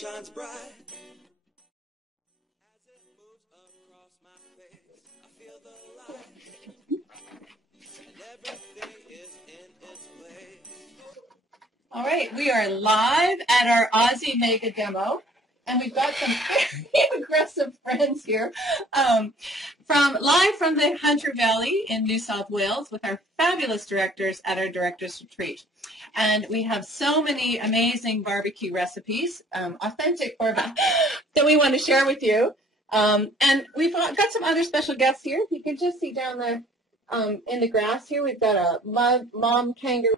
shines bright. As it moves across my face, I feel the light, and everything is in its place. All right, we are live at our Aussie Mega Demo, and we've got some very aggressive friends here live from the Hunter Valley in New South Wales with our fabulous directors at our Directors Retreat. And we have so many amazing barbecue recipes, authentic barbecue, that we want to share with you. And we've got some other special guests here. You can just see down there in the grass here, we've got a mom kangaroo.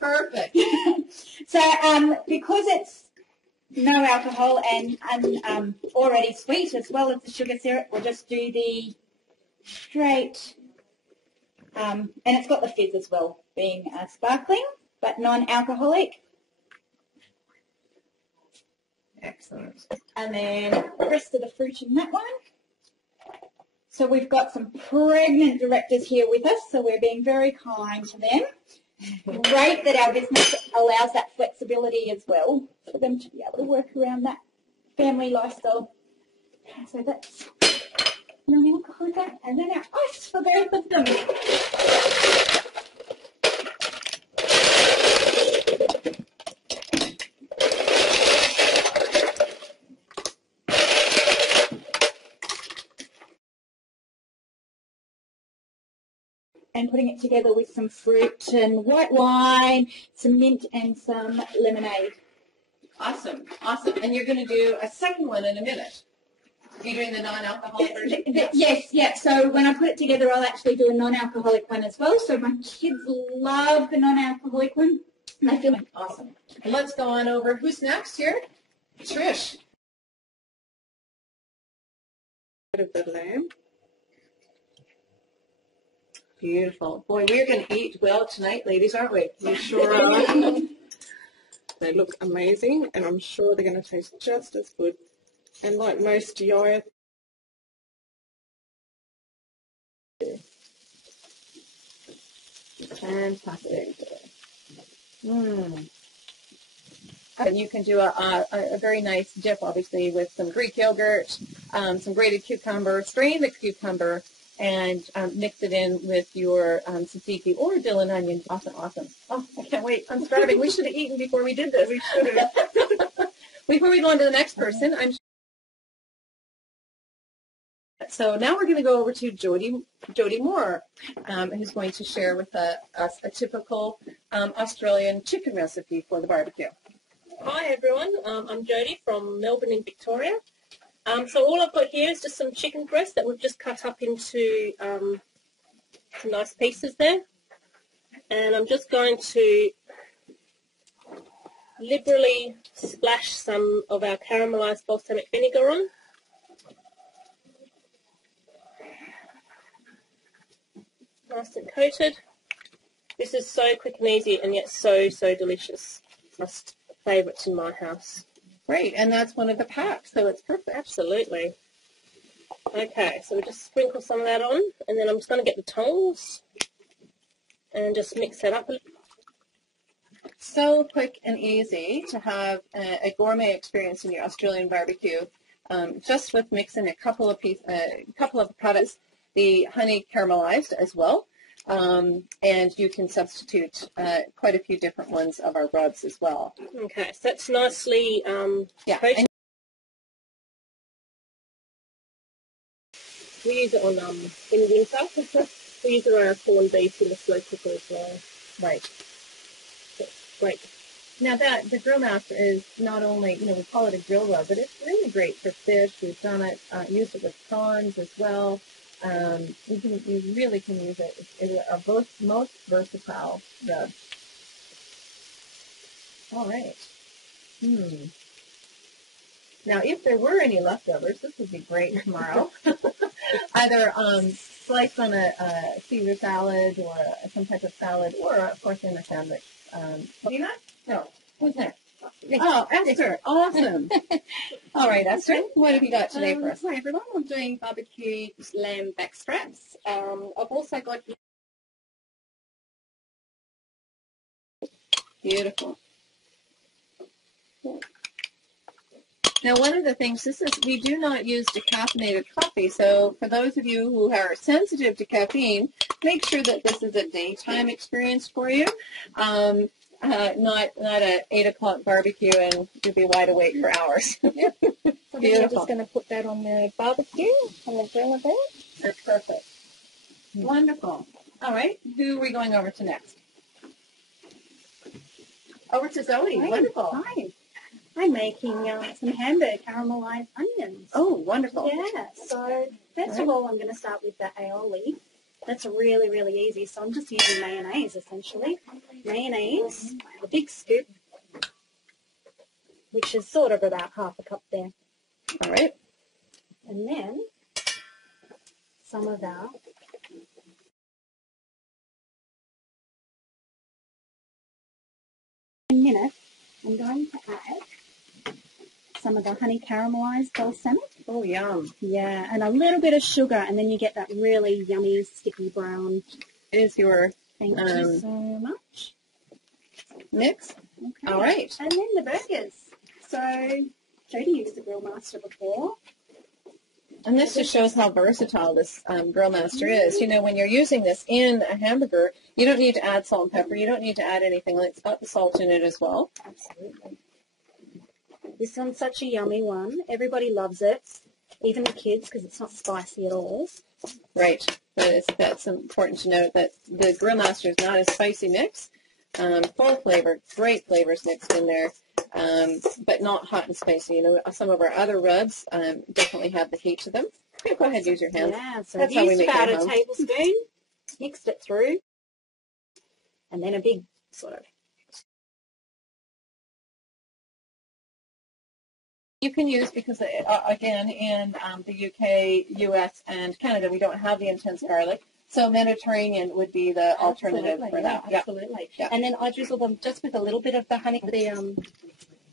Perfect. So because it's no alcohol and already sweet as well as the sugar syrup, we'll just do the straight, and it's got the fizz as well, being sparkling but non-alcoholic. Excellent. And then the rest of the fruit in that one. So we've got some pregnant directors here with us, so we're being very kind to them. Great that our business allows that flexibility as well for them to be able to work around that family lifestyle. So that's non-alcoholic, and then our ice for both of them. And putting it together with some fruit and white wine, some mint and some lemonade. Awesome, awesome. And you're going to do a second one in a minute. You're doing the non-alcoholic version? Yes, yeah. So when I put it together, I'll actually do a non-alcoholic one as well. So my kids love the non-alcoholic one. And I feel like awesome. And let's go on over. Who's next here? Trish. Of the lamb. Beautiful. Boy, we're going to eat well tonight, ladies, aren't we? We sure are. They look amazing, and I'm sure they're going to taste just as good. And like most Yiah, fantastic. And you can do a very nice dip, obviously, with some Greek yogurt, some grated cucumber, strain the cucumber, and mix it in with your tzatziki or dill and onion. Awesome, awesome. Oh, I can't wait. I'm starving. We should have eaten before we did this. We should have. Before we go on to the next person, so now we're going to go over to Jody Moore, who's going to share with us a typical Australian chicken recipe for the barbecue. Hi everyone, I'm Jody from Melbourne in Victoria. So all I've got here is just some chicken breast that we've just cut up into some nice pieces there. And I'm just going to liberally splash some of our caramelised balsamic vinegar on. Nice and coated. This is so quick and easy and yet so delicious. Just favourites in my house. Great, and that's one of the packs, so it's perfect. Absolutely. Okay, so we just sprinkle some of that on, and then I'm just going to get the tongs and just mix that up a little. So quick and easy to have a gourmet experience in your Australian barbecue, just with mixing a couple of products, the honey caramelized as well. And you can substitute quite a few different ones of our rubs as well. Okay, so that's nicely coated. We use it on in the winter. We use it on our corned beef in the slow cooker as well. Right. That's great. Now the grill master is not only, we call it a grill rub, but it's really great for fish. We've done it, used it with prawns as well. You really can use it. It's most versatile rub. All right. Now, if there were any leftovers, this would be great tomorrow. Either sliced on a Caesar salad or some type of salad, or of course in a sandwich. Tina? No. Who's next? Oh, Esther. Awesome. All right, Esther, what have you got today for us? Hi, everyone. I'm doing barbecue lamb back straps. I've also got... Beautiful. Now, one of the things, we do not use decaffeinated coffee, so for those of you who are sensitive to caffeine, make sure that this is a daytime experience for you, not a 8 o'clock barbecue and you'll be wide awake for hours. Yep. So then we're just going to put that on the barbecue, on the grill there. That's perfect. Wonderful. All right, who are we going over to next? Over to Zoe. Hi. Wonderful. Hi. I'm making some hamburger caramelized onions. Oh, wonderful. Yeah, so first of all, I'm going to start with the aioli. That's really, really easy. So I'm just using mayonnaise, essentially. Mayonnaise, a big scoop, which is sort of about half a cup there. All right. And then some of our in a minute, I'm going to add some of the honey caramelized balsamic. Oh, yum. Yeah, and a little bit of sugar, and then you get that really yummy, sticky brown. Is your Thank you so much. mix? Okay. All right. And then the burgers. So Jodie used the Grill Master before. And this just shows how versatile this Grill Master is. You know, when you're using this in a hamburger, you don't need to add salt and pepper. You don't need to add anything. It's got the salt in it as well. Absolutely. This one's such a yummy one. Everybody loves it, even the kids, because it's not spicy at all. Right. That's important to note that the Grill Master is not a spicy mix. Full flavor, great flavors mixed in there, but not hot and spicy. You know, some of our other rubs definitely have the heat to them. Yeah, go ahead, use your hands. Yeah, so That's I've how we used make about it at a home. tablespoon, mixed it through, and then a big sort of. You can use, because again, in the UK, US, and Canada, we don't have the intense garlic. So Mediterranean would be the alternative for that. Yeah, absolutely. Yeah. And then I drizzle them just with a little bit of the honey, the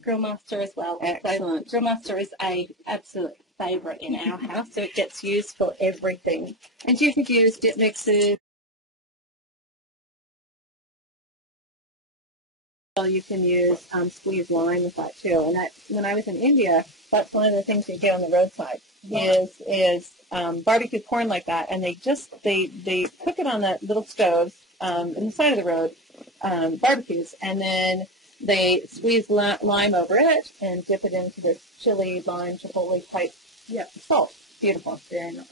Grill Master as well. Excellent. So Grill Master is a absolute favourite in our house, so it gets used for everything. And you could use dip mixes. Well, you can use squeezed lime with that too. And that, when I was in India, that's one of the things you get on the roadside is barbecue corn like that. And they cook it on the little stoves in the side of the road, barbecues, and then they squeeze lime over it and dip it into this chili lime chipotle type salt. Beautiful. Very nice.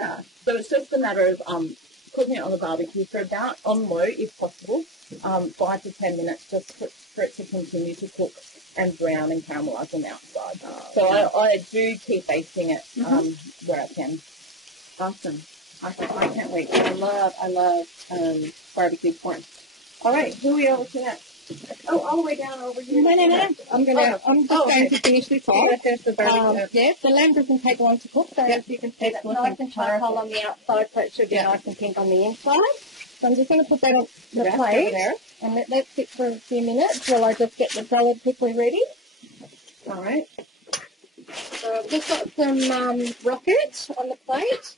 Yeah. So it's just a matter of cooking it on the barbecue for about, on low if possible, 5 to 10 minutes just for it to continue to cook and brown and caramelize on the outside. So I do keep basting it where I can. Awesome. I can't wait. I love barbecue corn. All right, who are we over to next? Oh, all the way down over here. No. I'm just going to finish this off. The lamb doesn't take long to cook, so if you can see that nice and charcoal on the outside, so it should be nice and pink on the inside. So I'm just going to put that on the plate and let that sit for a few minutes while I just get the salad quickly ready. All right. So I've just got some rocket on the plate.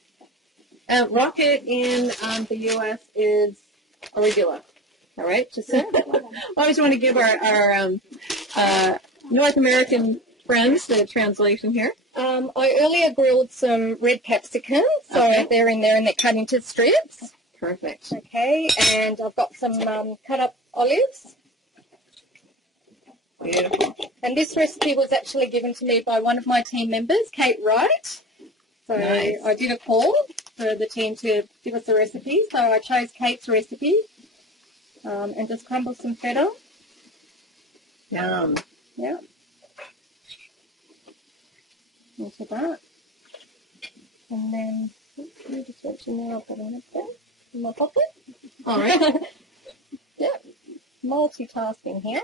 Rocket in the U.S. is arugula. All right. Just I always want to give our North American friends the translation here. I earlier grilled some red capsicums, so they're in there and they're cut into strips. Perfect. Okay, and I've got some cut up olives. Beautiful. And this recipe was actually given to me by one of my team members, Kate Wright. So Nice. I did a call for the team to give us a recipe, so I chose Kate's recipe. And just crumble some feta. Yum. Yeah. Into that. And then, let me just mention there, I've got it there in my pocket. All right. Yeah. Multitasking here.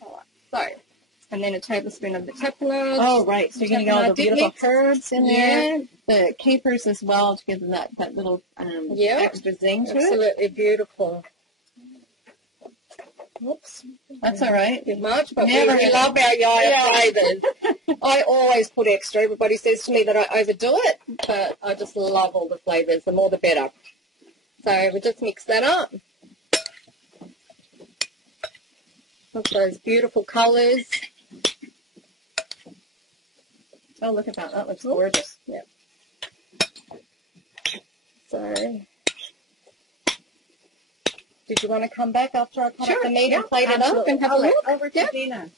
All right. So, and then a tablespoon of the tapenade. Oh, right. So you're going to get all the beautiful herbs in there. Yeah. The capers as well to give them that little extra zing to it. Absolutely beautiful. Oops. That's all right. Too much, but Never we love our Yiah flavours. I always put extra. Everybody says to me that I overdo it, but I just love all the flavours. The more the better. So we just mix that up. Look at those beautiful colours. Oh, look at that. That looks gorgeous. Yeah. So, did you want to come back after I cut up the meat and plate it up and have a look? Over to Dina.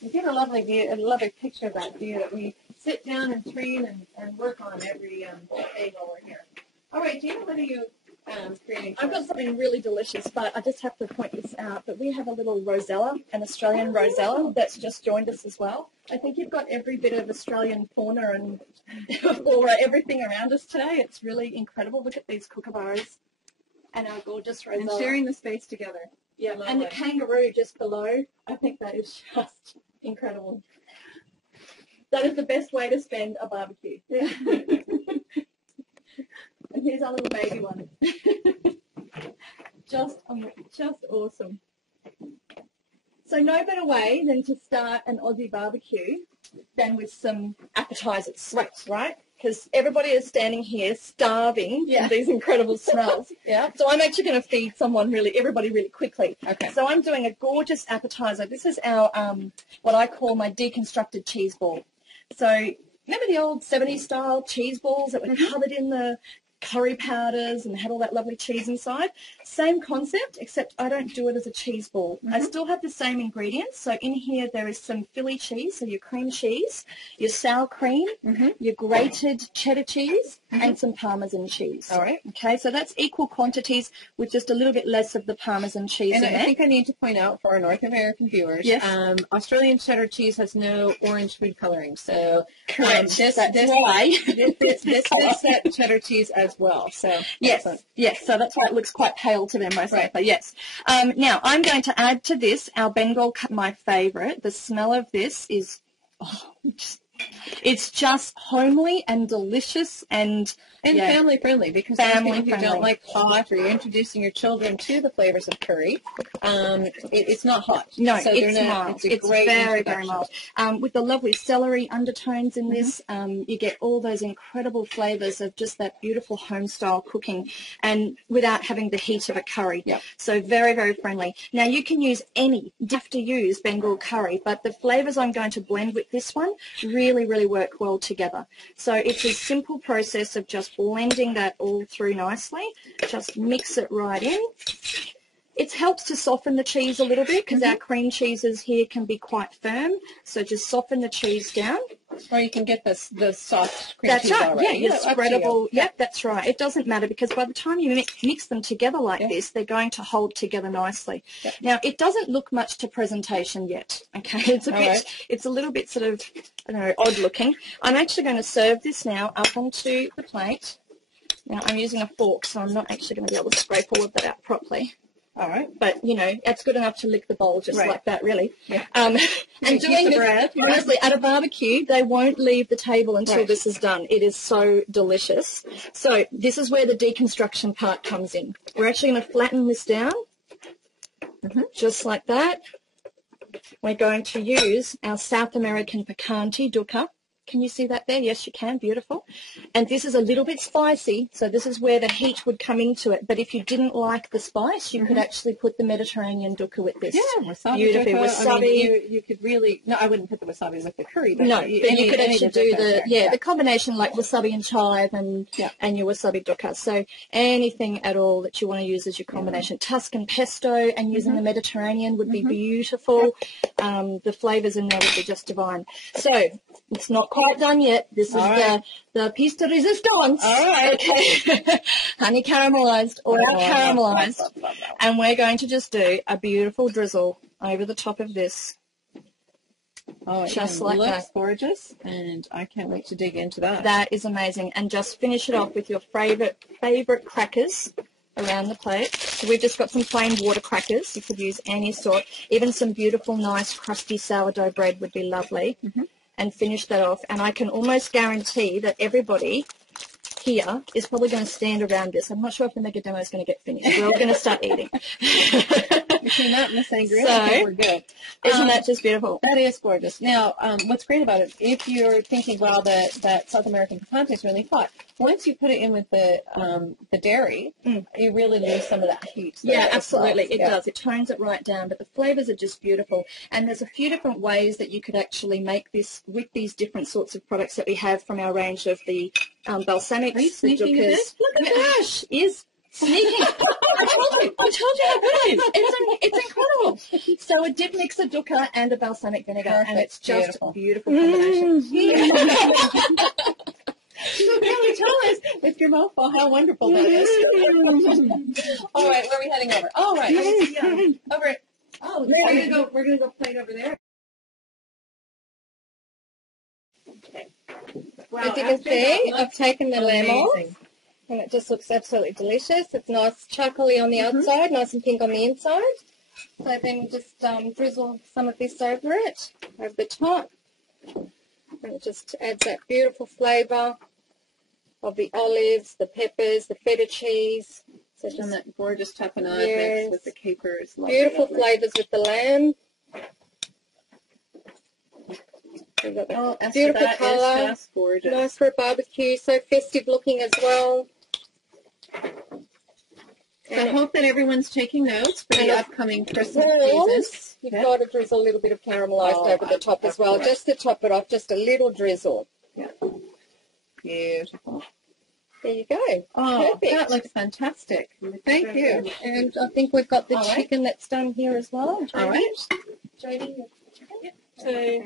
We get a lovely view, a lovely picture of that view that we sit down and train and work on every day while we're here. All right, Gina, what are you creating? I've got something really delicious, but I just have to point this out. But we have a little rosella, an Australian rosella, that's just joined us as well. I think you've got every bit of Australian fauna and flora, everything around us today. It's really incredible. Look at these kookaburras and our gorgeous rosella. And sharing the space together. Yeah, and the kangaroo just below. I think that is just incredible. That is the best way to spend a barbecue. Yeah. And here's our little baby one. just awesome. So no better way than to start an Aussie barbecue than with some appetizers, right? Because everybody is standing here starving from these incredible smells. Yeah. So I'm actually going to feed everybody really quickly. Okay. So I'm doing a gorgeous appetizer. This is our what I call my deconstructed cheese ball. So remember the old 70s style cheese balls that were covered in the curry powders and had all that lovely cheese inside? Same concept, except I don't do it as a cheese ball. I still have the same ingredients. So in here there is some Philly cheese, so your cream cheese, your sour cream, your grated cheddar cheese, and some Parmesan cheese. All right. Okay, so that's equal quantities with just a little bit less of the Parmesan cheese And in I there. think I need to point out for our North American viewers, Australian cheddar cheese has no orange food coloring. So Correct. This why. this set cheddar cheese as well. So Yes, so that's why it looks quite pale to them, most likely, yes. Now, I'm going to add to this our Bengal, my favourite. The smell of this is, it's just homely and delicious and family friendly, because family if you friendly. don't like hot or you're introducing your children to the flavors of curry, it's not hot. No, so it's mild. It's a great very, very introduction. mild. With the lovely celery undertones in this, you get all those incredible flavours of just that beautiful home-style cooking, and without having the heat of a curry. Yep. So very, very friendly. Now, you can use you have to use Bengal curry, but the flavours I'm going to blend with this one really, really work well together. So it's a simple process of just blending that all through nicely. Just mix it right in. It helps to soften the cheese a little bit because our cream cheeses here can be quite firm. So just soften the cheese down. Or you can get the soft cream That's cheese right. already. Yeah, spreadable. Yep, that's right. It doesn't matter because by the time you mix them together like this, they're going to hold together nicely. Yep. Now, it doesn't look much to presentation yet. Okay, it's a little bit sort of, I don't know, odd looking. I'm actually going to serve this now up onto the plate. Now, I'm using a fork, so I'm not actually going to be able to scrape all of that out properly. All right. But, you know, it's good enough to lick the bowl just like that, really. Yeah. And doing this, honestly, at a barbecue, they won't leave the table until this is done. It is so delicious. So this is where the deconstruction part comes in. We're actually going to flatten this down, just like that. We're going to use our South American picante dukkha. Can you see that there? Yes, you can. Beautiful. And this is a little bit spicy, so this is where the heat would come into it. But if you didn't like the spice, you could actually put the Mediterranean dukkha with this. Yeah, wasabi Beautiful. dukkha. Wasabi. I mean, you could really, no, I wouldn't put the wasabi with the curry. But No, but you could actually do the combination like wasabi and chive and your wasabi dukkha. So anything at all that you want to use as your combination. Tuscan pesto and using the Mediterranean would be beautiful. The flavours in there would be just divine. So it's not quite done yet. This is the piece de resistance. All right. Okay. Honey caramelized or caramelized. And we're going to just do a beautiful drizzle over the top of this. Oh, just it like looks that. gorgeous, and I can't wait to dig into that. That is amazing. And just finish it off with your favorite crackers around the plate. So we've just got some plain water crackers. You could use any sort. Even some beautiful, nice, crusty sourdough bread would be lovely. And finish that off. And I can almost guarantee that everybody here is probably going to stand around this. I'm not sure if the mega demo is going to get finished. We're all going to start eating. Between that and the sangria, So, I think we're good. Isn't that just beautiful? That is gorgeous. Now, what's great about it, if you're thinking, well, that South American picante is really hot, once you put it in with the dairy, you really lose some of that heat. Yeah, there as absolutely. well. It does. It tones it right down, but the flavors are just beautiful. And there's a few different ways that you could actually make this with these different sorts of products that we have from our range of the balsamics. Are you sneaking a bit? Look at Ash is sneaking. I told you how good it is. It's incredible. So a dip mix of dukkha and a balsamic vinegar, and it's just a beautiful combination. So Kelly, tell us with your mouth full how wonderful that is. All right, where are we heading over? All right, over it. Oh, we're gonna go plate over there. Okay. Wow, As you can see, I've taken the lamb off, amazing. and it just looks absolutely delicious. It's nice charcoaly on the outside, nice and pink on the inside. So then just drizzle some of this over it, over the top. And it just adds that beautiful flavour of the olives, the peppers, the feta cheese. So And just that gorgeous tapenade mix with the capers. Lovely, beautiful lovely. flavours with the lamb. We've got the Oh, Esther, beautiful that is colour. just gorgeous. Nice for a barbecue, so festive looking as well. So I hope that everyone's taking notes for the And upcoming Christmas season. course, you've got to drizzle a little bit of caramelised over the top as well, just to top it off, just a little drizzle. Yeah. Beautiful. There you go. Oh, Perfect. that looks fantastic. Thank you. And I think we've got the All right. chicken that's done here as well. All right. Jodie, so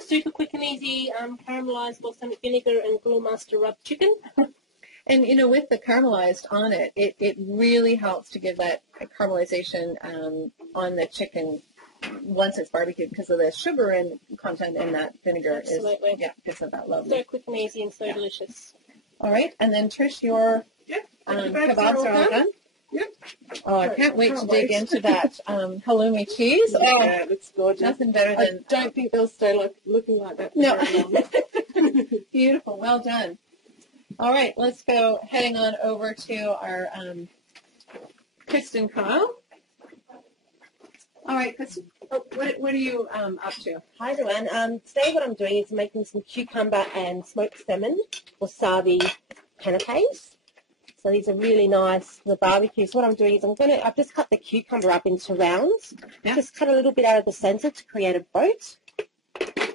super quick and easy caramelised balsamic vinegar and grill master rub chicken. And, you know, with the caramelized on it, it really helps to give that caramelization on the chicken once it's barbecued because of the sugar and content in that vinegar. Absolutely. Gives it that lovely. So quick and easy and so delicious. All right. And then, Trish, your kebabs are all done? Yep. Oh, I can't wait to dig into that halloumi cheese. Oh, Yeah, it looks gorgeous. nothing better I than don't think they'll stay looking like that for No. very long. Beautiful. Well done. All right, let's go heading on over to our Kristen Kyle. All right, Kristen, what are you up to? Hi, Joanne. Today what I'm doing is making some cucumber and smoked salmon wasabi canapes. So these are really nice for the barbecue. So what I'm doing is I've just cut the cucumber up into rounds. Yeah. Just cut a little bit out of the center to create a boat.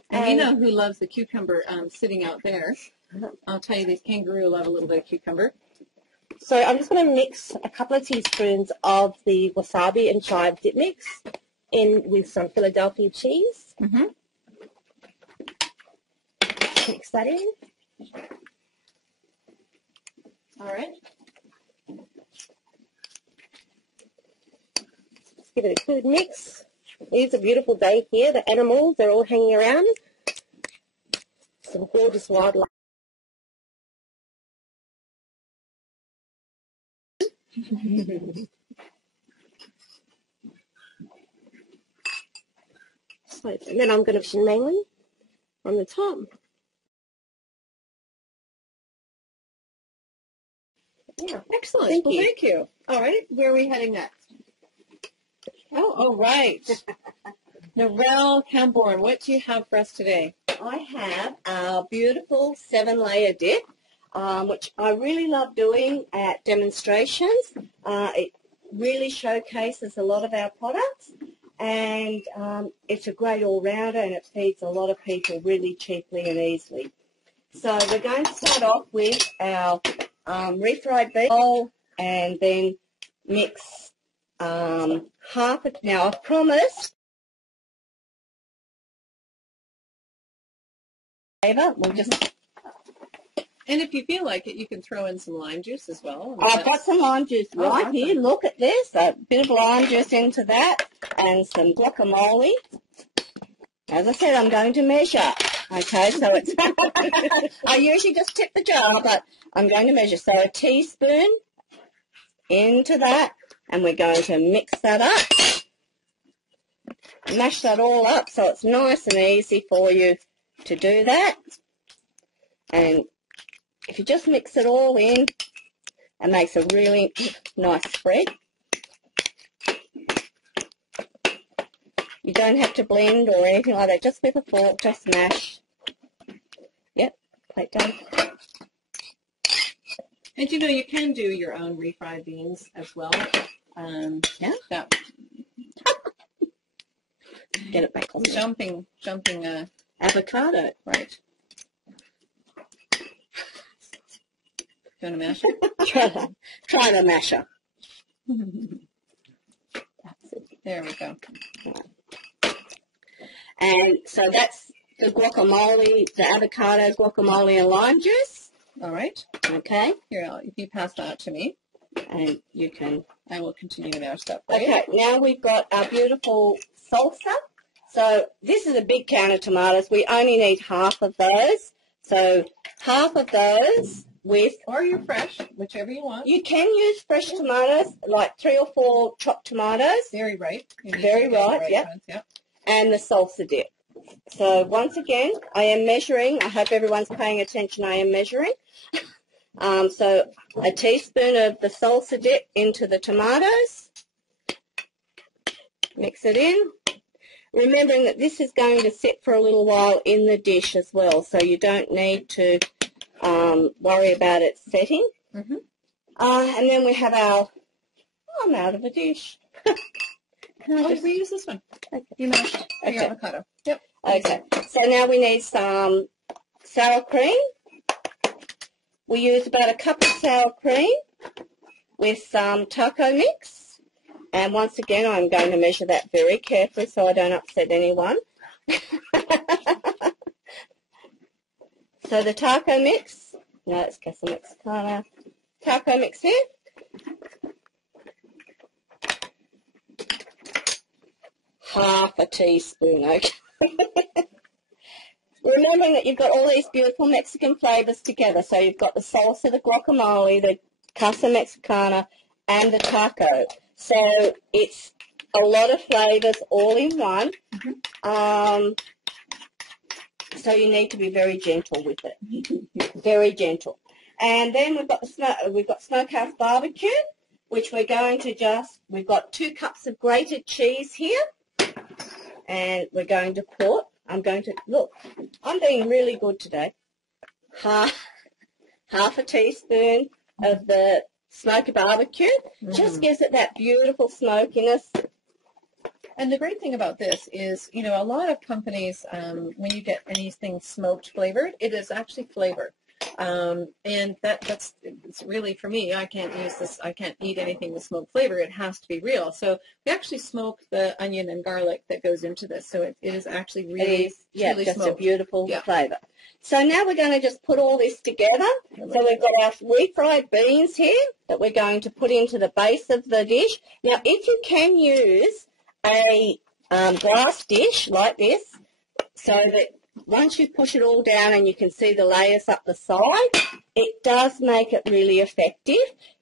And you know who loves the cucumber sitting out there. I'll tell you, these kangaroo love a little bit of cucumber. So I'm just going to mix a couple of teaspoons of the wasabi and chive dip mix in with some Philadelphia cheese. Mm-hmm. Mix that in. All right. Just give it a good mix. It's a beautiful day here. The animals, they're all hanging around. Some gorgeous wildlife. And then I'm going to put mainly on the top. Yeah, excellent. Thank you. All right, where are we heading next? Oh, all right. Narelle Camborne, what do you have for us today? I have our beautiful 7-layer dip, which I really love doing at demonstrations. It really showcases a lot of our products, and it's a great all-rounder, and it feeds a lot of people really cheaply and easily. So we're going to start off with our refried beef bowl, and then mix half of, now I've promised, we'll just, And if you feel like it, you can throw in some lime juice as well. I've got some lime juice right awesome. here. Look at this. A bit of lime juice into that and some guacamole. As I said, I'm going to measure. Okay, so it's, I usually just tip the jar, but I'm going to measure. So a teaspoon into that, and we're going to mix that up. Mash that all up so it's nice and easy for you to do that. And if you just mix it all in, it makes a really nice spread. You don't have to blend or anything like that. Just with a fork, just mash. Yep, plate done. And you know, you can do your own refried beans as well. Yeah. That Get it back on there. jumping avocado. Right. Do you want to mash it? Try the masher. There we go. And so that's the guacamole, the avocado, guacamole, and lime juice. All right. Okay. Here, if you pass that to me, And you can. I will continue to mash that for you. Okay, now we've got our beautiful salsa. So this is a big can of tomatoes. We only need half of those. So half of those with... Or you're fresh, whichever you want. You can use fresh tomatoes, like 3 or 4 chopped tomatoes. Very right. Very right, yep. Yep. And the salsa dip. So once again, I am measuring. I hope everyone's paying attention. I am measuring. So a teaspoon of the salsa dip into the tomatoes. Mix it in. Remembering that this is going to sit for a little while in the dish as well, so you don't need to worry about it setting. Mm-hmm. And then we have our... I'm out of a dish. We use this one. Okay. You mashed the avocado. Yep. Okay. So now we need some sour cream. We use about a cup of sour cream with some taco mix. And once again, I'm going to measure that very carefully so I don't upset anyone. So the taco mix, no, it's Casa Mexicana. Taco mix here. Half a teaspoon, okay. Remembering that you've got all these beautiful Mexican flavors together. So you've got the salsa, the guacamole, the Casa Mexicana, and the taco. So it's a lot of flavors all in one. So you need to be very gentle with it. Very gentle. And then we've got Smokehouse Barbecue, which we're going to we've got 2 cups of grated cheese here. And we're going to put, I'm being really good today. Half a teaspoon of the smoky barbecue. Just gives it that beautiful smokiness. And the great thing about this is, you know, a lot of companies, when you get anything smoked flavored, it is actually flavor. And that's it's really, for me, I can't use this, I can't eat anything with smoked flavor. It has to be real. So we actually smoke the onion and garlic that goes into this. So it is actually really, really just smoked. a beautiful flavor. So now we're going to just put all this together. So we've got our refried beans here that we're going to put into the base of the dish. Now, if you can use a glass dish like this, so that once you push it all down and you can see the layers up the side, it does make it really effective.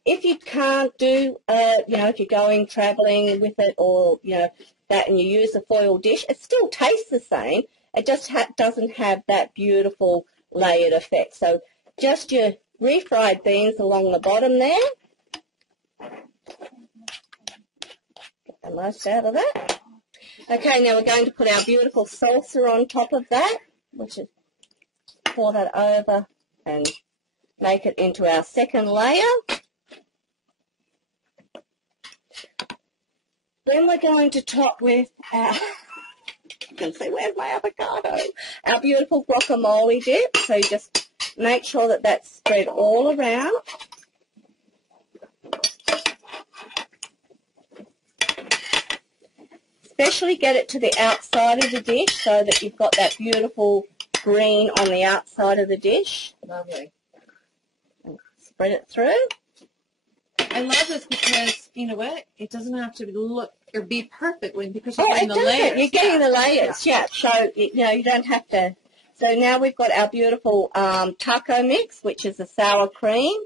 If you can't do, if you're going travelling with it or, that and you use a foil dish, it still tastes the same. It just doesn't have that beautiful layered effect. So just your refried beans along the bottom there. Get the most out of that. Okay, now we're going to put our beautiful salsa on top of that, which is pour that over and make it into our second layer. Then we're going to top with our, you can see, where's my avocado? Our beautiful guacamole dip. So you just make sure that that's spread all around. Especially get it to the outside of the dish so that you've got that beautiful green on the outside of the dish. Lovely. And spread it through. I love this because, you know what, it doesn't have to look or be perfect because you're getting getting the layers. You're getting the layers, yeah. So, you don't have to. So now we've got our beautiful taco mix, which is a sour cream.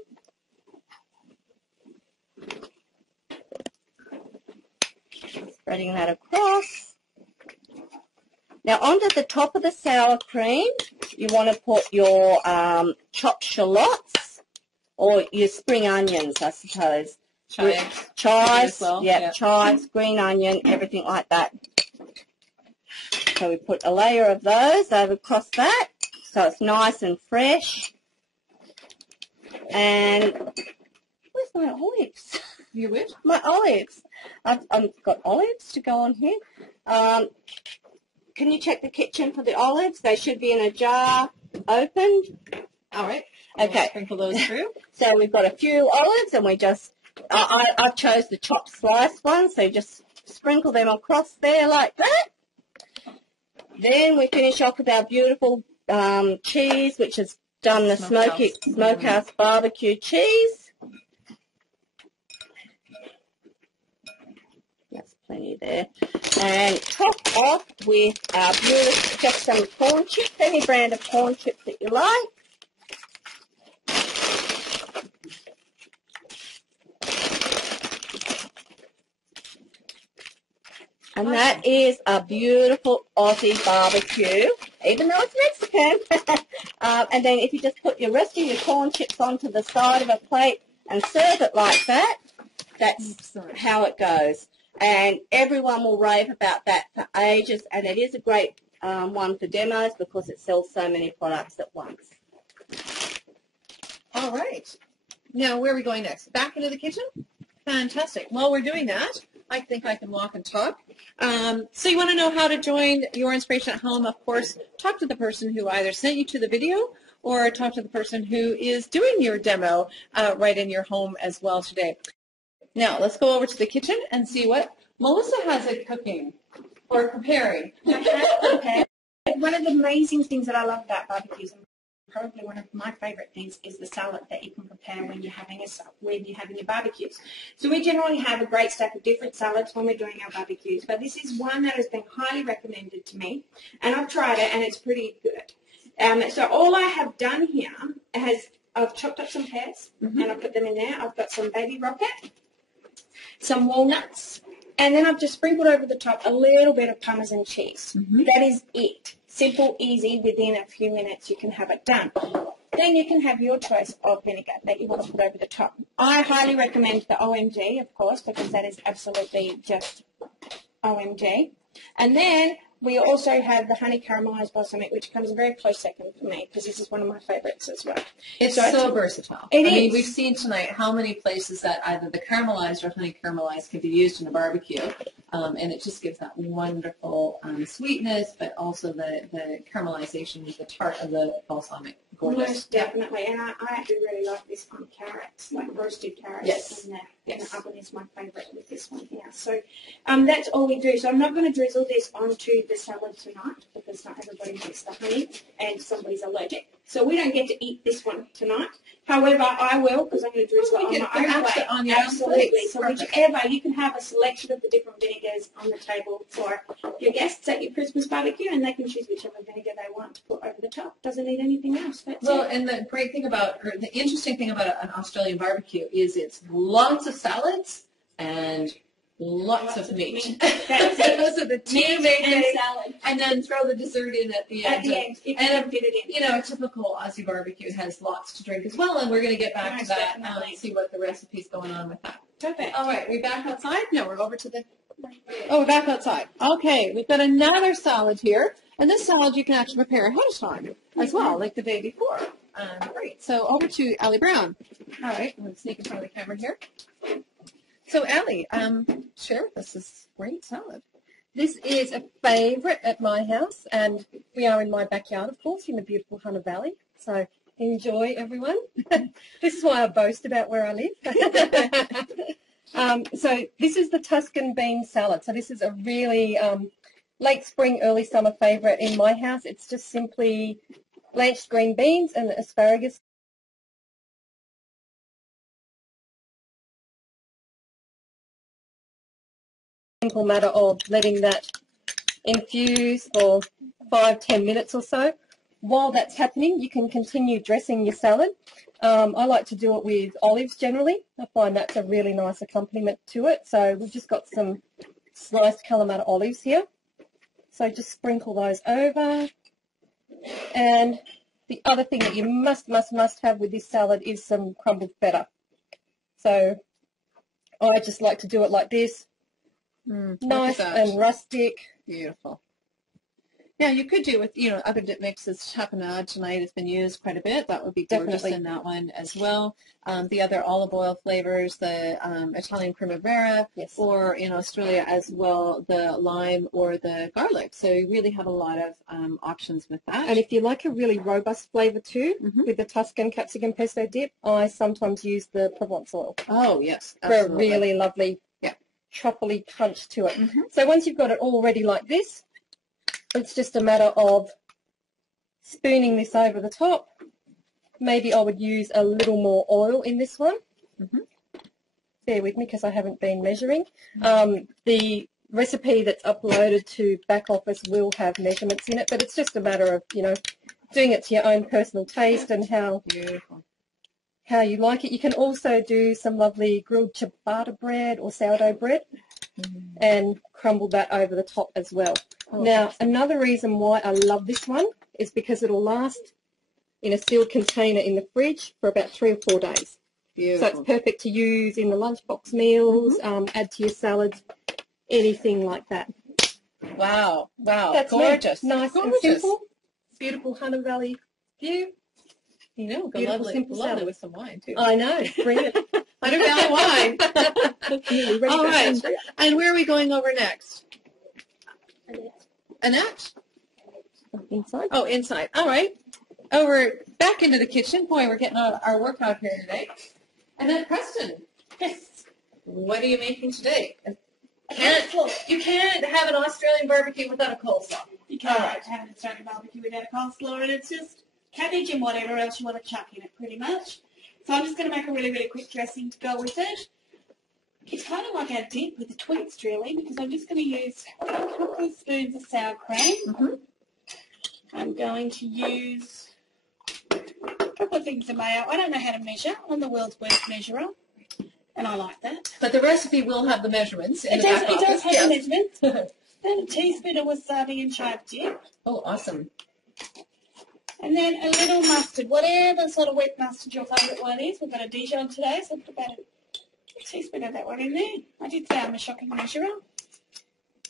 Spreading that across. Now, onto the top of the sour cream, you want to put your chopped shallots or your spring onions, I suppose. Chives, Well, chives, green onion, everything like that. So we put a layer of those over across that, so it's nice and fresh. And where's my olives? You wish? My olives. I've got olives to go on here. Can you check the kitchen for the olives? They should be in a jar, opened. All right. Okay. We'll sprinkle those through. So we've got a few olives, and we just, I chose the chopped sliced ones, so just sprinkle them across there like that. Then we finish off with our beautiful cheese, which has done the smokehouse barbecue cheese. That's plenty there. And top off with our beautiful, just some corn chips, any brand of corn chips that you like. And that is a beautiful Aussie barbecue, even though it's Mexican. And then if you just put your rest of your corn chips onto the side of a plate and serve it like that, that's how it goes. And everyone will rave about that for ages. And it is a great one for demos because it sells so many products at once. All right. Now, where are we going next? Back into the kitchen? Fantastic. While we're doing that, I think I can walk and talk. So you want to know how to join Your Inspiration at Home? Of course, talk to the person who either sent you to the video or talk to the person who is doing your demo right in your home as well today. Now, let's go over to the kitchen and see what Melissa has it cooking or preparing. Okay. One of the amazing things that I love about barbecues, and probably one of my favourite things, is the salad that you can prepare when you're having your barbecues. So we generally have a great stack of different salads when we're doing our barbecues, but this is one that has been highly recommended to me, and I've tried it, and it's pretty good. So all I have done here I've chopped up some pears, and I've put them in there. I've got some baby rocket, some walnuts, and then I've just sprinkled over the top a little bit of Parmesan cheese. That is it. Simple, easy, within a few minutes you can have it done. Then you can have your choice of vinegar that you want to put over the top. I highly recommend the OMG, of course, because that is absolutely just OMG. And then we also have the honey caramelized balsamic, which comes a very close second for me because this is one of my favorites as well. It's so versatile. I mean, we've seen tonight how many places that either the caramelized or honey caramelized can be used in a barbecue, and it just gives that wonderful sweetness, but also the caramelization with the tart of the balsamic. Gorgeous. Most definitely, and I actually really like this on carrots, like roasted carrots. Yes. In the oven is my favourite with this one here. So that's all we do. So I'm not going to drizzle this onto the salad tonight because not everybody gets the honey and somebody's allergic. So we don't get to eat this one tonight. However, I will because I'm going to drizzle it on my own plate. Absolutely. So whichever, you can have a selection of the different vinegars on the table for your guests at your Christmas barbecue, and they can choose whichever vinegar they want to put over the top. Doesn't need anything else. That's it. And the great thing about, or the interesting thing about an Australian barbecue is it's lots of salads and lots of meat. That's it. Those are the two main and things. salad. And then throw the dessert in at the end. At the end, if you and can fit it in. You know, a typical Aussie barbecue has lots to drink as well, and we're going to get back to that and see what the recipe's going on with that. Perfect. All right, we back outside? No, we're over to the... Oh, we're back outside. Okay, we've got another salad here, and this salad you can actually prepare ahead of time as well, like the day before. Great. So over to Allie Brown. All right, I'm going to sneak in front of the camera here. So Allie, share with us this great salad. This is a favourite at my house, and we are in my backyard, of course, in the beautiful Hunter Valley. So enjoy, everyone. This is why I boast about where I live. So this is the Tuscan bean salad. So this is a really late spring, early summer favourite in my house. It's just simply blanched green beans and asparagus. Simple matter of letting that infuse for 5-10 minutes or so. While that's happening, you can continue dressing your salad. I like to do it with olives generally. I find that's a really nice accompaniment to it. So we've just got some sliced Kalamata olives here. So just sprinkle those over. And the other thing that you must have with this salad is some crumbled feta. So I just like to do it like this. Nice and rustic. Beautiful. Yeah, you could do with, other dip mixes. Tapenade tonight has been used quite a bit. That would be gorgeous Definitely. in that one as well. The other olive oil flavors, the Italian Primavera, Yes. or in Australia as well, the lime or the garlic. So you really have a lot of options with that. And if you like a really robust flavour too, Mhm. with the Tuscan capsicum pesto dip, I sometimes use the Provence oil Oh, yes, for a absolutely. really lovely, Yeah. truffly punch to it. Mhm. So once you've got it all ready like this, it's just a matter of spooning this over the top. Maybe I would use a little more oil in this one. Mhm. Bear with me because I haven't been measuring. The recipe that's uploaded to back office will have measurements in it, but it's just a matter of, doing it to your own personal taste and Beautiful. how you like it. You can also do some lovely grilled ciabatta bread or sourdough bread and crumble that over the top as well. Oh, Now, excellent. another reason why I love this one is because it'll last in a sealed container in the fridge for about 3 or 4 days. Beautiful. So it's perfect to use in the lunchbox meals, add to your salads, anything like that. Wow. That's Gorgeous. me. Nice Gorgeous. and simple. Beautiful Hunter Valley view. Go Beautiful, lovely, simple lovely salad. with some wine too. I know. Brilliant. Hunter Valley wine. Really ready All for right. Sunday. And where are we going over next? Annette? Inside. Oh, inside. All right. Over back into the kitchen. Boy, we're getting our workout here today. And then Preston. Yes. What are you making today? You can't have an Australian barbecue without a coleslaw. You can't All right. have an Australian barbecue without a coleslaw, and it's just cabbage and whatever else you want to chuck in it, pretty much. So I'm just going to make a really, really quick dressing to go with it. It's kind of like our dip with the twist, really, because I'm just going to use a couple of spoons of sour cream. Mhm. I'm going to use a couple of things of mayo. I don't know how to measure. I'm the world's worst measurer, and I like that. But the recipe will have the measurements in It the does, back it does office. have Yes. the measurements. Then a teaspoon of wasabi and chive dip. Oh, awesome. And then a little mustard, whatever sort of wet mustard your favourite one is. We've got a Dijon today, so I'll put about a teaspoon of that one in there. I did say I'm a shocking measurer.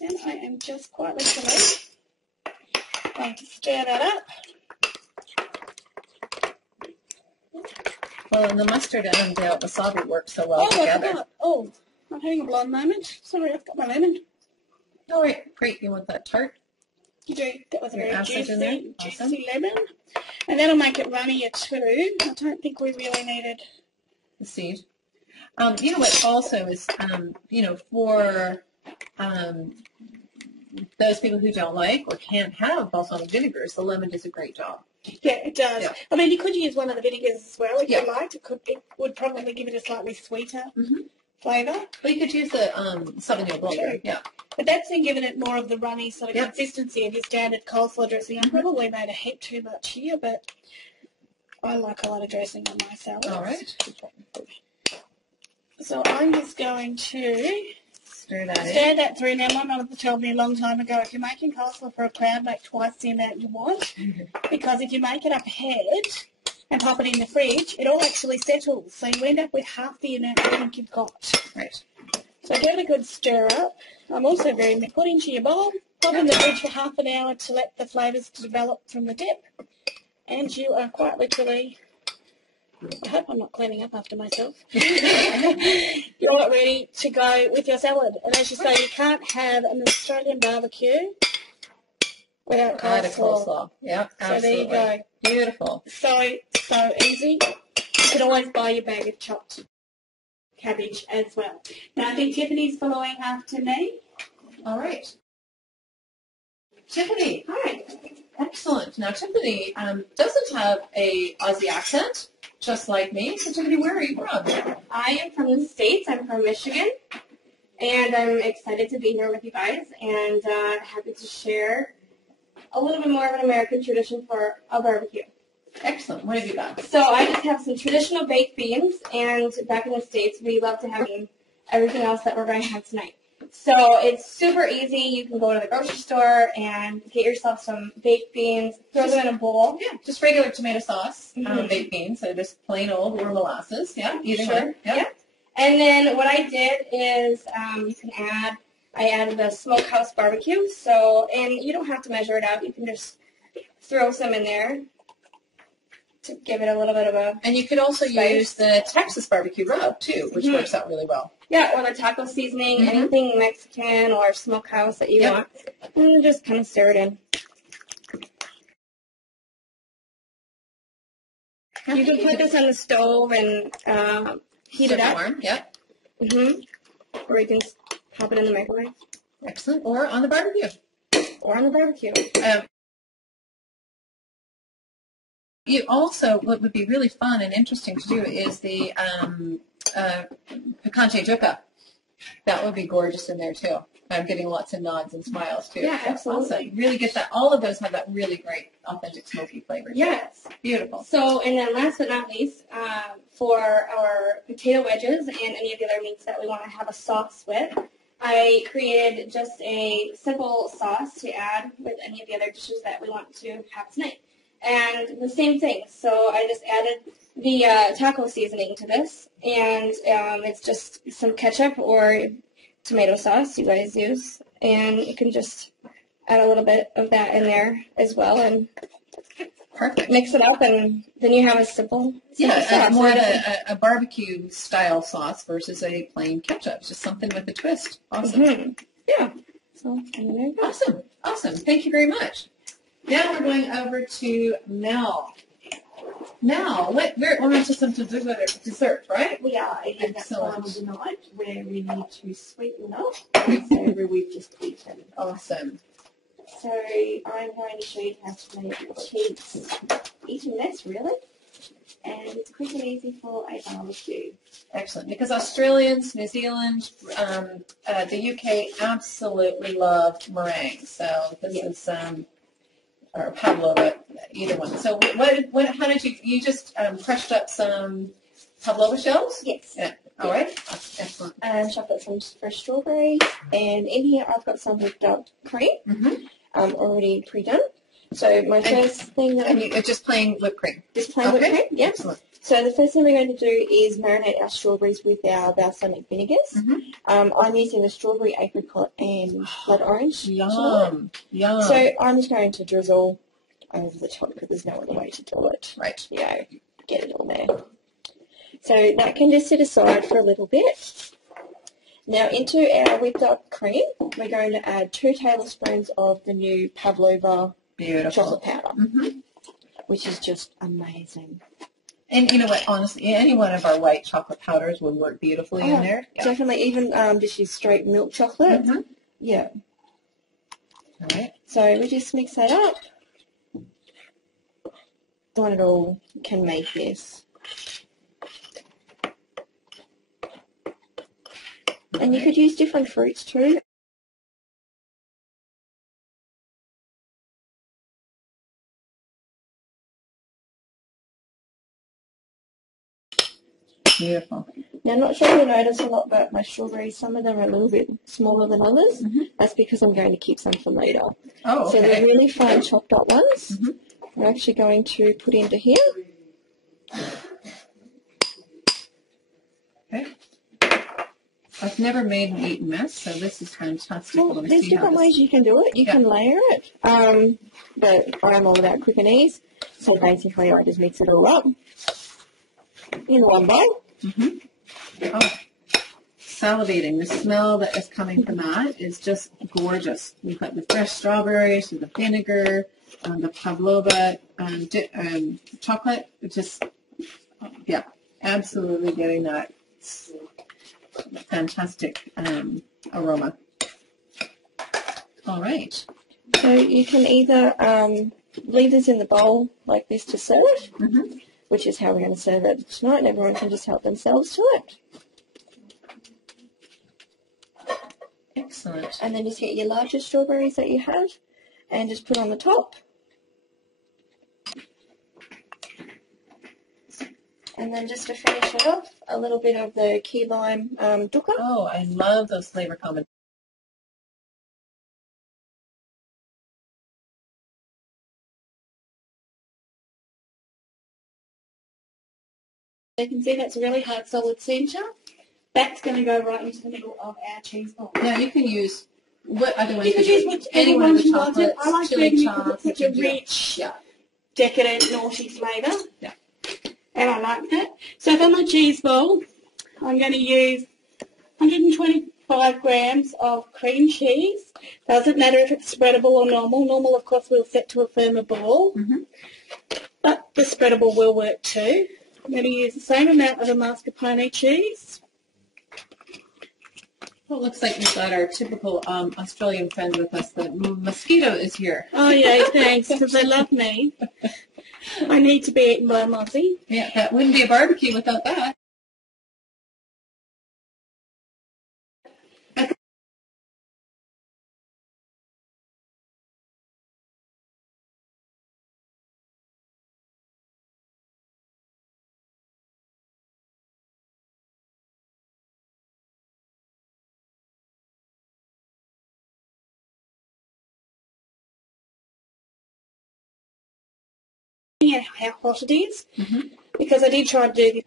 And I am just quite literally going to stir that up. Well, and the mustard and the wasabi work so well I together. forgot. Oh, I'm having a blonde moment. Sorry, I've got my lemon. All right, great. You want that tart? You do. That was a Your very acid in there? juicy Awesome. lemon. And that'll make it runnier too. I don't think we really needed. The seed. You know what also is, for those people who don't like or can't have balsamic vinegars, the lemon does a great job. Yeah, it does. Yeah. I mean, you could use one of the vinegars as well if Yeah. you liked. It would probably give it a slightly sweeter Mhm. flavour. Well, you could use the Sauvignon Blanc. Sure. Yeah. But that's then giving it more of the runny sort of Yep. consistency of your standard coleslaw dressing. I probably made a heap too much here, but I like a lot of dressing on my salad. All right. So I'm just going to Stir that in. stir that through. Now, my mum told me a long time ago, if you're making coleslaw for a crowd, make twice the amount you want. Because if you make it up ahead and pop it in the fridge, it all actually settles. So you end up with half the amount you think you've got. Right. So give it a good stir up. I'm also put into your bowl, pop in the fridge for half an hour to let the flavours develop from the dip. And you are quite literally, I hope I'm not cleaning up after myself. You're ready to go with your salad. And as you say, you can't have an Australian barbecue without Add a coleslaw. coleslaw. Yep, So there absolutely. you go. Beautiful. So easy. You can always buy your bag of chopped cabbage as well. Now I think Tiffany's following after me. All right. Tiffany. Hi. Excellent. Now, Tiffany doesn't have a Aussie accent, just like me. So, Tiffany, where are you from? I am from the States. I'm from Michigan. And I'm excited to be here with you guys and happy to share a little bit more of an American tradition for a barbecue. Excellent. What have you got? So I just have some traditional baked beans, and back in the States, we love to have everything else that we're going to have tonight. So it's super easy. You can go to the grocery store and get yourself some baked beans, throw them in a bowl. Yeah, just regular tomato sauce, Mhm. baked beans, so just plain old or molasses. Yeah, either Sure. one. Yeah. And then what I did is you can add I added the smokehouse barbecue. So, and you don't have to measure it out. You can just throw some in there to give it a little bit of a And you could also spice. use the Texas barbecue rub too, which works out really well. Yeah, or the taco seasoning, anything Mexican or smokehouse that you want. And just kind of stir it in. You can put this on the stove and heat it up. Warm, yep. Or you can pop it in the microwave. Excellent. Or on the barbecue. Or on the barbecue. You also, what would be really fun and interesting to do is the picante juca. That would be gorgeous in there too. I'm getting lots of nods and smiles too. Yeah, absolutely. Awesome. You really get that. All of those have that really great, authentic, smoky flavor. Yes. Beautiful. So, and then last but not least, for our potato wedges and any of the other meats that we want to have a sauce with, I created just a simple sauce to add with any of the other dishes that we want to have tonight. And the same thing. So I just added the taco seasoning to this, and it's just some ketchup or tomato sauce you guys use, and you can just add a little bit of that in there as well, and perfect. Mix it up, and then you have a simple sauce. More a barbecue style sauce versus a plain ketchup. Just something with a twist. Awesome. Yeah. So there you go. Awesome. Awesome. Thank you very much. Now we're going over to Mel. Mel, we're on to some dessert, right? We are. It is that time of the night where we need to sweeten up the savoury we've just eaten. Awesome. So I'm going to show you how to make cheese eating this, really. And it's quick and easy for a barbecue. Excellent. Because Australians, New Zealand, the UK absolutely loved meringue. So this is or pavlova, either one. So how did you just crushed up some pavlova shells? Yes. Yeah. All right. Excellent. And chocolate some fresh strawberries. And in here I've got some whipped up cream, already pre-done. So my first thing that you're just plain whipped cream. Just plain whipped cream. Yeah. Excellent. So the first thing we're going to do is marinate our strawberries with our balsamic vinegars. I'm using the strawberry, apricot, and blood orange. Yum. Yum. So I'm just going to drizzle over the top because there's no other way to do it. Right. Yeah, get it all there. So that can just sit aside for a little bit. Now into our whipped up cream, we're going to add 2 tablespoons of the new pavlova chocolate powder, which is just amazing. And you know what, honestly, any one of our white chocolate powders would work beautifully in there. Yeah. Definitely, even just use straight milk chocolate. Yeah. All right. So we just mix that up. Not at all can make this. And you could use different fruits too. Beautiful. Now, I'm not sure if you'll notice a lot, but my strawberries, some of them are a little bit smaller than others. That's because I'm going to keep some for later. Oh, okay. So the really fine chopped up ones, we're actually going to put into here. Okay. I've never made an eaten mess, so this is fantastic. Well, there's different ways you can do it. You can layer it, but I'm all about quick and ease. So basically, I just mix it all up in one bowl. Oh, salivating. The smell that is coming from that is just gorgeous. We've got the fresh strawberries, the vinegar, the pavlova chocolate. It's just, absolutely getting that fantastic aroma. All right. So you can either leave this in the bowl like this to serve, which is how we're going to serve it tonight, and everyone can just help themselves to it. Excellent. And then just get your larger strawberries that you have and just put on the top. And then just to finish it off, a little bit of the key lime dukkha. Oh, I love those flavor combinations. You can see that's a really hard solid centre. That's going to go right into the middle of our cheese ball. Now you can use what other ones? You could use whichever one of ones the you wanted. chocolates, I like chili doing chops, such a rich, yeah. decadent, naughty flavour. Yeah. And I like that. So for my cheese ball, I'm going to use 125 grams of cream cheese. Doesn't matter if it's spreadable or normal. Normal, of course, we'll set to a firmer ball. But the spreadable will work too. I'm going to use the same amount of a mascarpone cheese. Well, it looks like we've got our typical Australian friend with us. The mosquito is here. Oh, yeah, thanks, because they love me. I need to be eaten by a mozzie. Yeah, that wouldn't be a barbecue without that. How hot it is, because I did try to do this.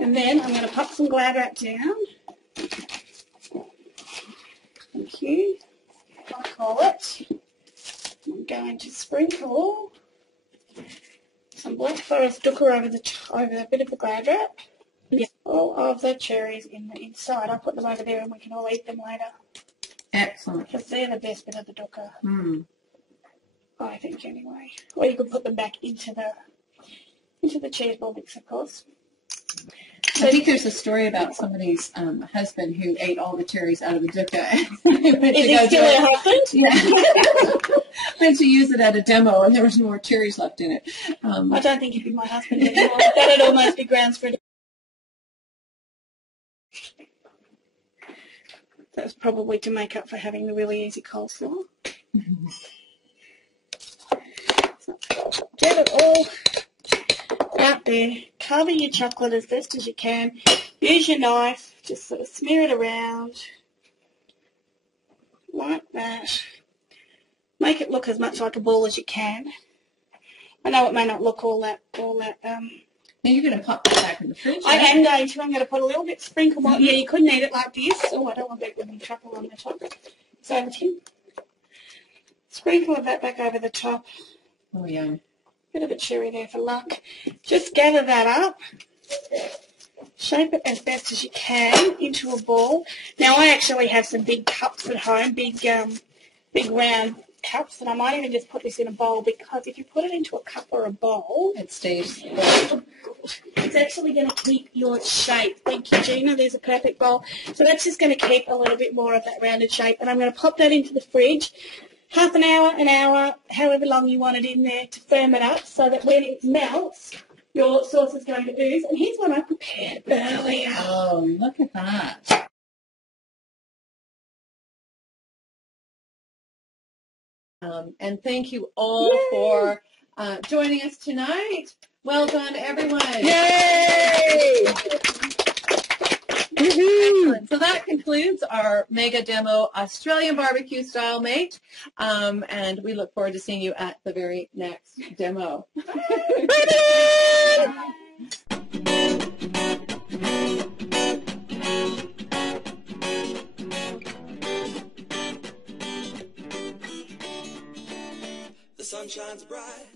And then I'm going to pop some glad wrap down. Thank you. I call it. I'm going to sprinkle some Black Forest Dukkha over a bit of the glad wrap. All of the cherries in the inside. I'll put them over there and we can all eat them later. Excellent. Because they're the best bit of the Dukkha. I think anyway. Or you could put them back into the cheese ball mix, of course. I think there's a story about somebody's husband who ate all the cherries out of the dukkha. Is he still her husband? Yeah. Went to use it at a demo and there was more cherries left in it. I don't think he'd be my husband anymore. That'd almost be grounds for it. That was probably to make up for having the really easy coleslaw. So, get it all out there. Cover your chocolate as best as you can. Use your knife. Just sort of smear it around like that. Make it look as much like a ball as you can. I know it may not look all that. Now you're going to pop that back in the fridge. I right? am going to. I'm going to put a little bit sprinkle more. Yeah, you couldn't eat it like this. Oh, I don't want that with any truffle on the top. So over to you. Sprinkle of that back over the top. Oh, yum. Bit of a cherry there for luck. Just gather that up. Shape it as best as you can into a ball. Now I actually have some big cups at home, big round cups, and I might even just put this in a bowl because if you put it into a cup or a bowl, it stays. It's actually going to keep your shape. Thank you, Gina. There's a perfect bowl. So that's just going to keep a little bit more of that rounded shape, and I'm going to pop that into the fridge. Half an hour, however long you want it in there to firm it up so that when it melts, your sauce is going to ooze. And here's what I prepared earlier. Oh, look at that. And thank you all for joining us tonight. Well done, everyone. Yay! Excellent. So that concludes our mega demo Australian barbecue style mate. And we look forward to seeing you at the very next demo. The sun shines bright